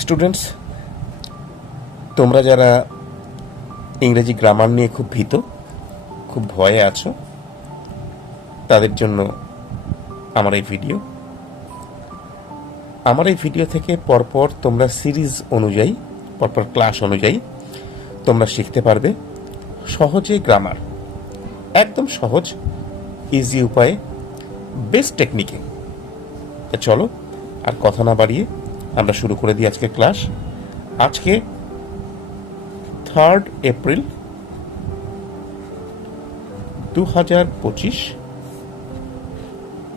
Students, তোমরা যারা ইংরেজি গ্রামার নিয়ে খুব ভীত, খুব ভয়ে আছো, তাদের জন্য আমার এই ভিডিও। আমার এই ভিডিও থেকে পরপর তোমরা সিরিজ অনুযায়ী, পরপর ক্লাস অনুযায়ী তোমরা শিখতে পারবে সহজে গ্রামার। একদম সহজ ইজি উপায়ে বেস্ট টেকনিকে চলো, আর কথা না বাড়িয়ে আমরা শুরু করে দিই আজকে ক্লাস। আজকে থার্ড এপ্রিল দু হাজার পঁচিশ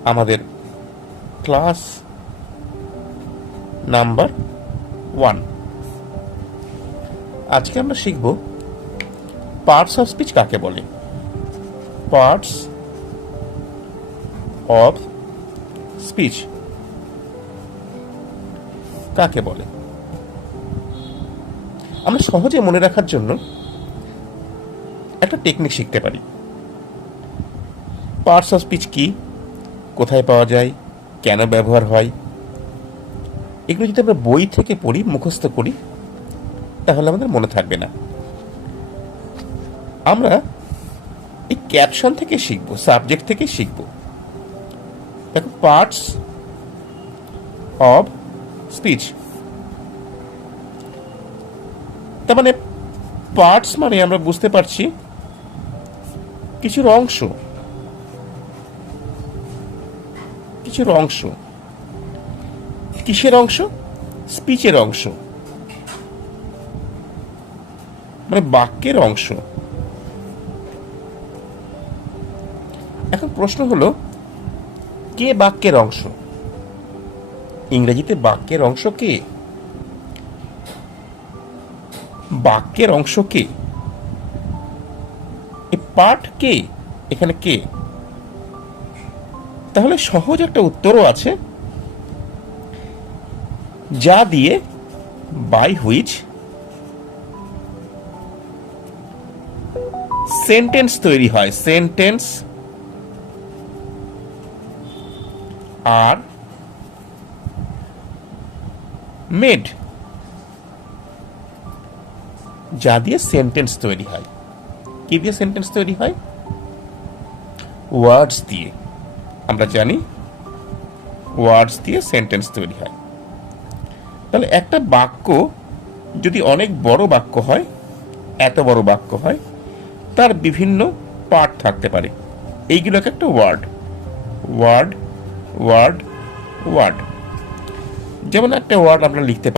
আমাদের ক্লাস নাম্বার ওয়ান আজকে আমরা শিখব পার্টস অফ স্পিচ কাকে বলে? পার্টস অফ স্পিচ কাকে বলে? আমরা সহজে মনে রাখার জন্য একটা টেকনিক শিখতে পারি। পার্টস অফ স্পিচ কি? কোথায় পাওয়া যায়? কেন ব্যবহার হয়? এগুলো যদি আমরা বই থেকে পড়ি, মুখস্থ করি, তাহলে আমাদের মনে থাকবে না। আমরা এই ক্যাপশন থেকে শিখব সাবজেক্ট থেকে শিখব। দেখো পার্টস অফ স্পিচ তার মানে পার্টস মানে আমরা বুঝতে পারছি কিছুর অংশ। কিছুর অংশ। কিসের অংশ? স্পিচের অংশ। মানে বাক্যের অংশ। এখন প্রশ্ন হলো, কে বাক্যের অংশ? ইংরেজিতে বাক্যের অংশ কে? বাক্যের অংশ কে? পাঠ কে? এখানে কে? তাহলে সহজ একটা উত্তরও আছে। যা দিয়ে বাই হুইচ সেন্টেন্স তৈরি হয়। সেন্টেন্স আর মেড যা দিয়ে সেন্টেন্স তৈরি হয়। কি দিয়ে সেন্টেন্স তৈরি হয়? ওয়ার্ডস দিয়ে। আমরা জানি ওয়ার্ডস দিয়ে সেন্টেন্স তৈরি হয়। তাহলে একটা বাক্য যদি অনেক বড় বাক্য হয়, এত বড় বাক্য হয়, তার বিভিন্ন পার্ট থাকতে পারে। এইগুলো এক একটা ওয়ার্ড ওয়ার্ড ওয়ার্ড ওয়ার্ড যেমন একটা ওয়ার্ড আমরা লিখতে